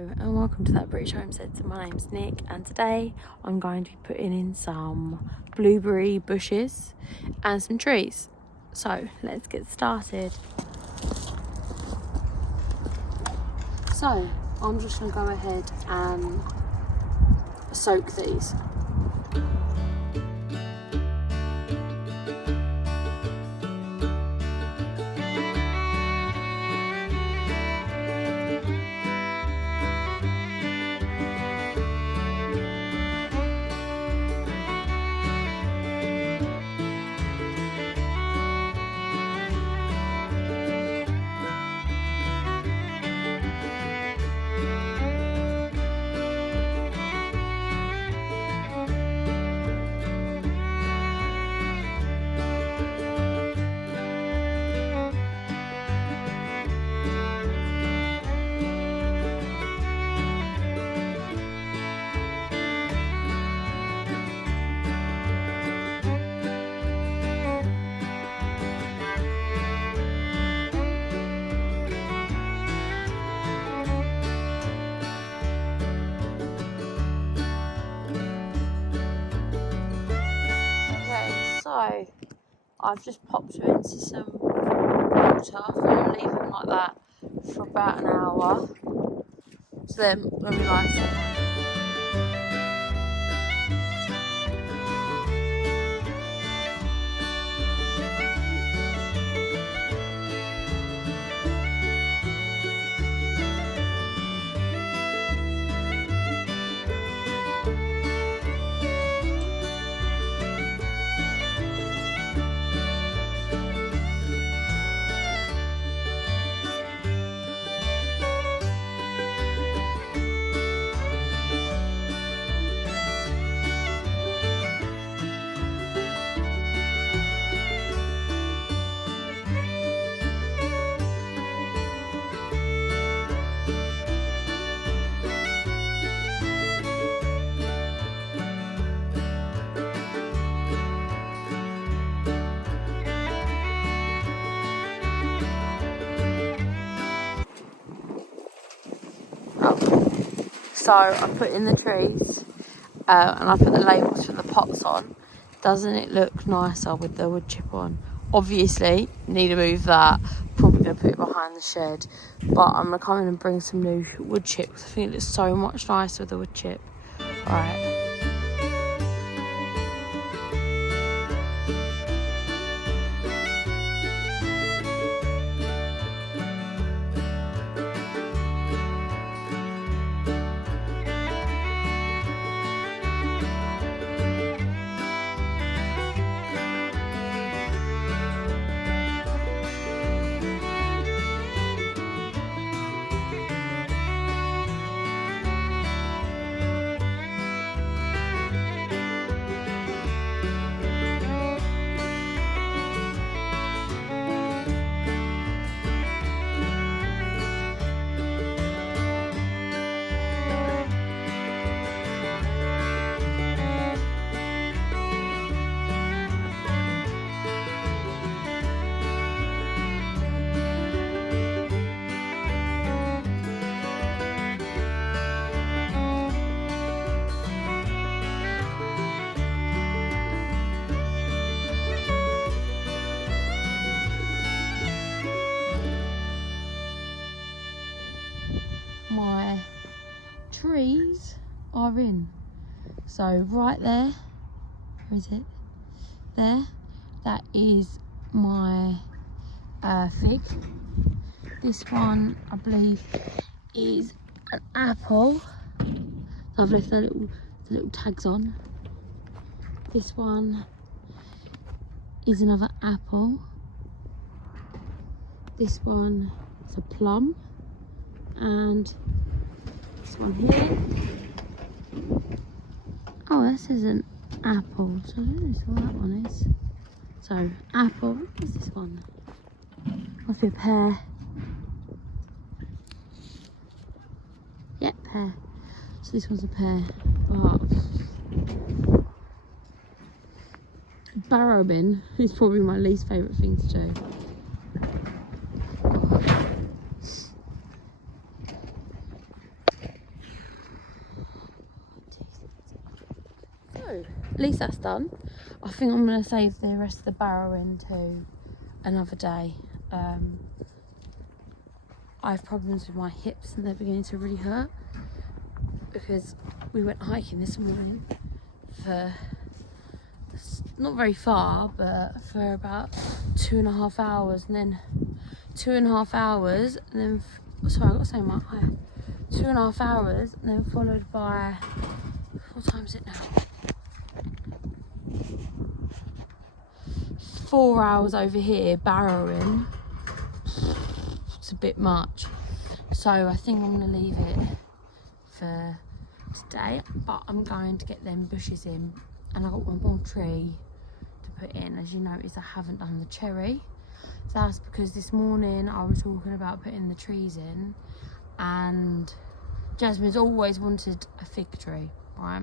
Hello and welcome to That British Homestead. So my name's Nick and today I'm going to be putting in some blueberry bushes and some trees. So let's get started. So I'm just going to go ahead and soak these. So I've just popped them into some water. I'm going to leave them like that for about an hour. So then they'll be nice and so I put in the trees and I put the labels for the pots on. Doesn't it look nicer with the wood chip on? Obviously, need to move that. Probably going to put it behind the shed. But I'm going to come in and bring some new wood chips. I think it looks so much nicer with the wood chip. Alright. My trees are in. So right there, where is it? There, that is my fig. This one, I believe, is an apple. I've left the little tags on. This one is another apple. This one is a plum. And this one here. Oh, this is an apple. So I don't know what that one is. So apple. What is this one? Must be a pear. Yep, pear. So this one's a pear. Oh. Barrow bin is probably my least favourite thing to do. at least that's done. I think I'm going to save the rest of the barrowing to another day. I have problems with my hips and they're beginning to really hurt because we went hiking this morning for not very far, but for about 2.5 hours, and then 2.5 hours, and then sorry, I got to say my higher. 2.5 hours, and then followed by, what time is it now? 4 hours over here barrowing. It's a bit much, so I think I'm going to leave it for today, but I'm going to get them bushes in, and I've got one more tree to put in. As you notice, I haven't done the cherry. That's because this morning I was talking about putting the trees in, and Jasmine's always wanted a fig tree, right?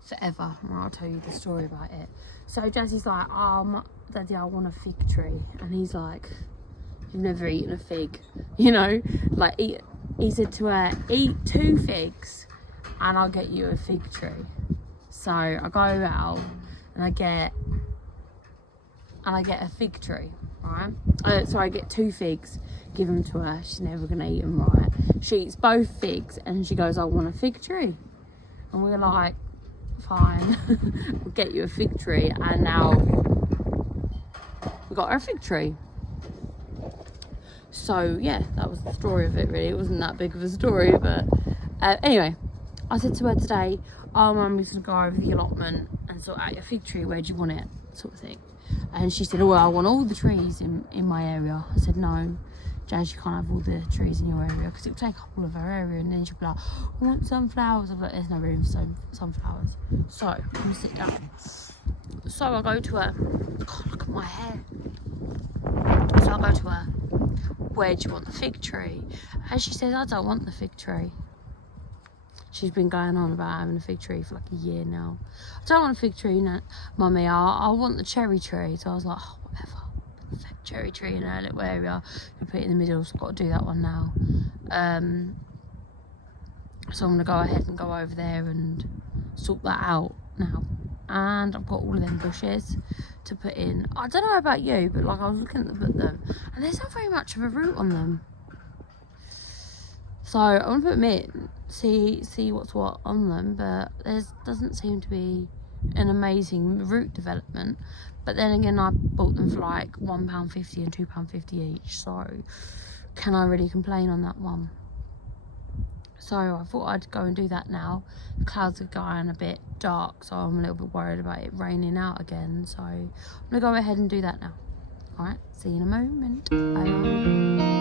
Forever. And I'll tell you the story about it. So Jazzy's like, Daddy, I want a fig tree. And he's like, you've never eaten a fig, you know? Like, he said to her, eat 2 figs and I'll get you a fig tree. So I go out and I get a fig tree, right? So I get 2 figs, give them to her. She's never gonna eat them, right? She eats both figs and she goes, I want a fig tree. And we're like, fine, we'll get you a fig tree. And now we got her a fig tree. So yeah, that was the story of it really. It wasn't that big of a story, but anyway, I said to her today, oh Mum, we're gonna go over the allotment and sort out your fig tree, where do you want it, sort of thing. And she said, oh well, I want all the trees in my area. I said, no Jazz, you can't have all the trees in your area because it would take up all of her area. And then she'd be like, I want sunflowers. I'm like, there's no room for sunflowers. So I'm gonna sit down. So I go to her, God, look at my hair. So I go to her, where do you want the fig tree? And she says, I don't want the fig tree. She's been going on about having a fig tree for like a year now. I don't want a fig tree, Mummy, I want the cherry tree. So I was like, oh, whatever. Put the cherry tree in her little area. You put it in the middle, so I've got to do that one now. So I'm going to go ahead and go over there and sort that out now. And I've got all of them bushes to put in. I don't know about you, but like I was looking at them and there's not very much of a root on them. So I want to put them in, see what's what on them, but there doesn't seem to be an amazing root development. But then again, I bought them for like £1.50 and £2.50 each, so can I really complain on that one? So I thought I'd go and do that now. The clouds are going a bit dark, so I'm a little bit worried about it raining out again. So I'm gonna go ahead and do that now. All right, see you in a moment. Bye.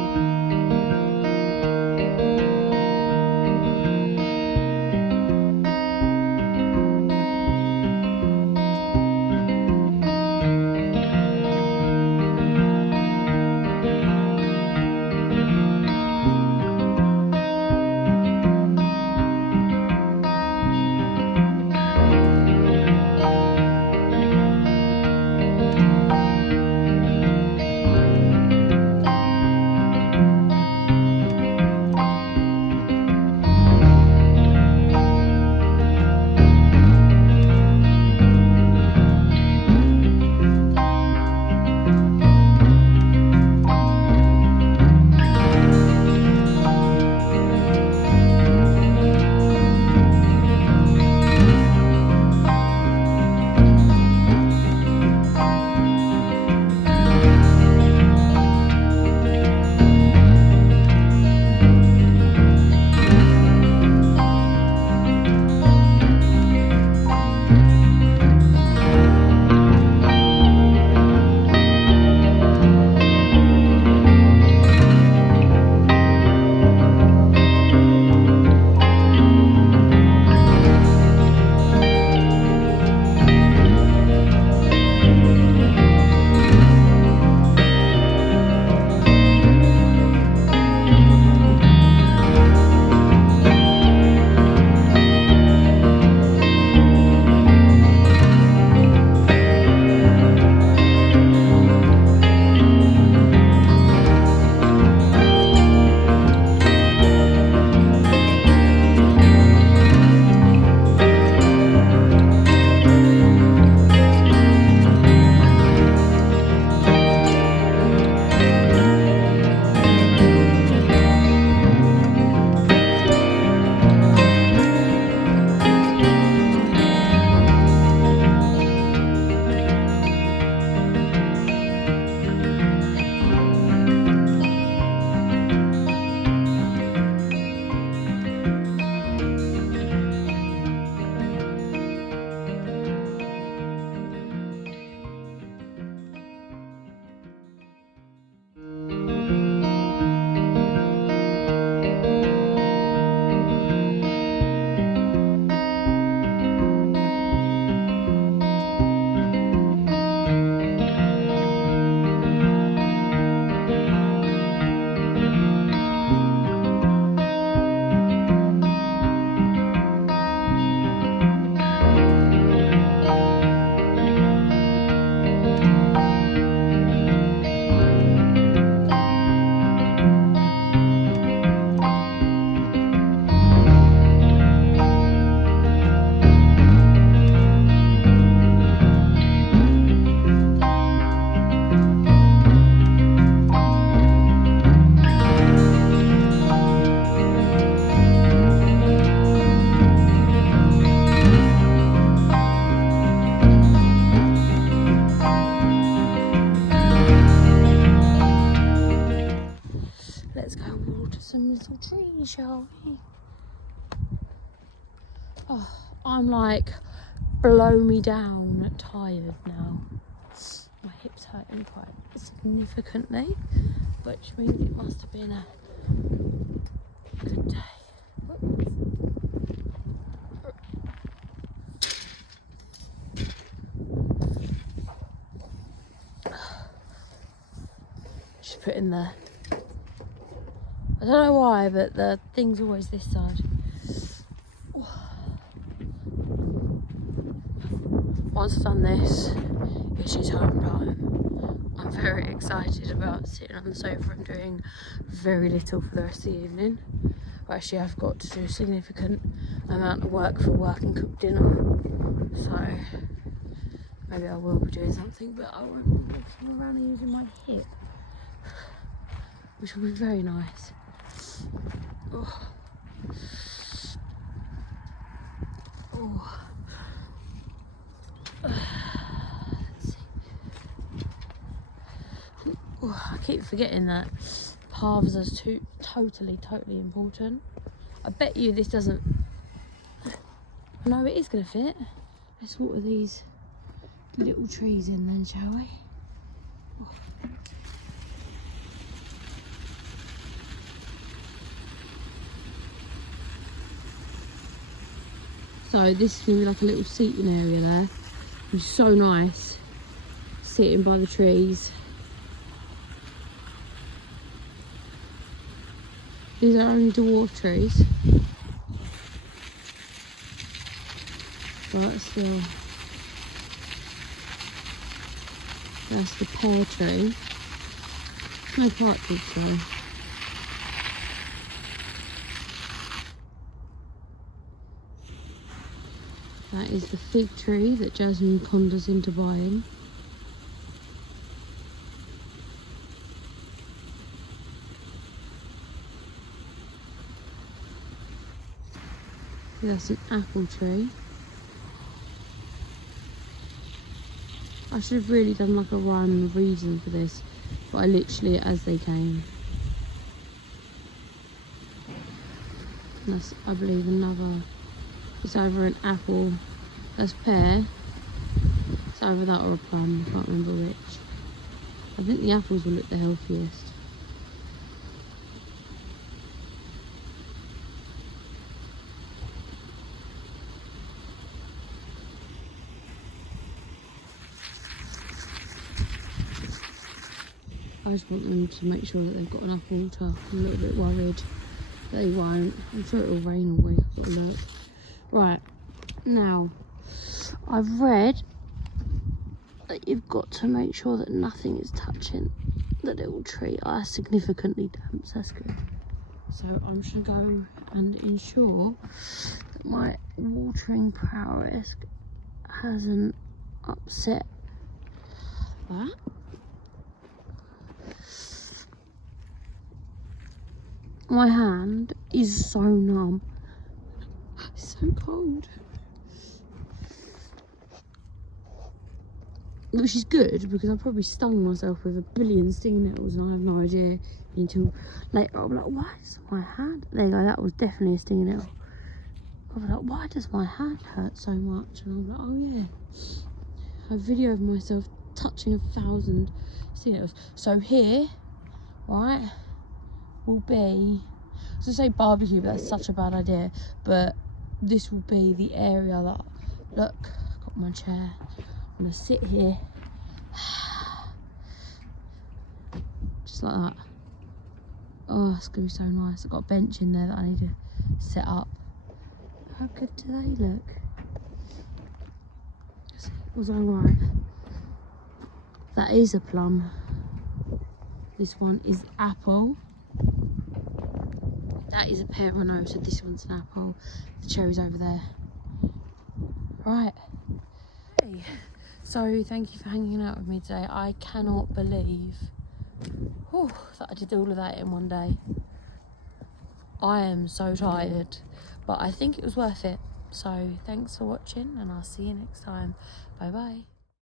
shall we? Oh, I'm like, blow me down tired now. My hips hurting quite significantly, which means it must have been a good day. Just put in there. I don't know why, but the thing's always this side. Once I've done this, it is home time. I'm very excited about sitting on the sofa and doing very little for the rest of the evening. But actually, I've got to do a significant amount of work for work and cook dinner. So maybe I will be doing something, but I won't be walking around and using my hip, which will be very nice. Oh. Oh. Let's see. Oh, I keep forgetting that paths are totally important. I bet you this doesn't. No, it is going to fit. Let's water these little trees in then, shall we? Oh. So this is going to be like a little seating area there. It's so nice sitting by the trees. These are only dwarf trees, but still, that's the pear tree. No partridge though. That is the fig tree that Jasmine conned us into buying. That's an apple tree. I should have really done like a rhyme and reason for this, but I literally as they came. And that's, I believe, another. It's either an apple, that's pear. It's either that or a plum, I can't remember which. I think the apples will look the healthiest. I just want them to make sure that they've got enough water. I'm a little bit worried that they won't. I'm sure it'll rain all week, I've got to look. Right, now, I've read that you've got to make sure that nothing is touching the little tree. Oh, that's significantly damp, so that's good. So I'm just going to go and ensure that my watering prowess hasn't upset that. My hand is so numb. It's so cold. Which is good because I probably stung myself with a billion sting nettles and I have no idea until later. I'm like, why does my hand? There you go, that was definitely a stinging nettle. I was like, why does my hand hurt so much? And I'm like, oh yeah. A video of myself touching 1,000 sting nettles. So here, right, will be, I was gonna say barbecue, but that's such a bad idea. But this will be the area that, look, I've got my chair. I'm gonna sit here, just like that. Oh, it's gonna be so nice. I've got a bench in there that I need to set up. How good do they look? Was I right? That is a plum. This one is apple. That is a pear, I know, so this one's an apple. The cherry's over there. Right. Hey. So thank you for hanging out with me today. I cannot believe that I did all of that in one day. I am so tired, but I think it was worth it. So thanks for watching and I'll see you next time. Bye bye.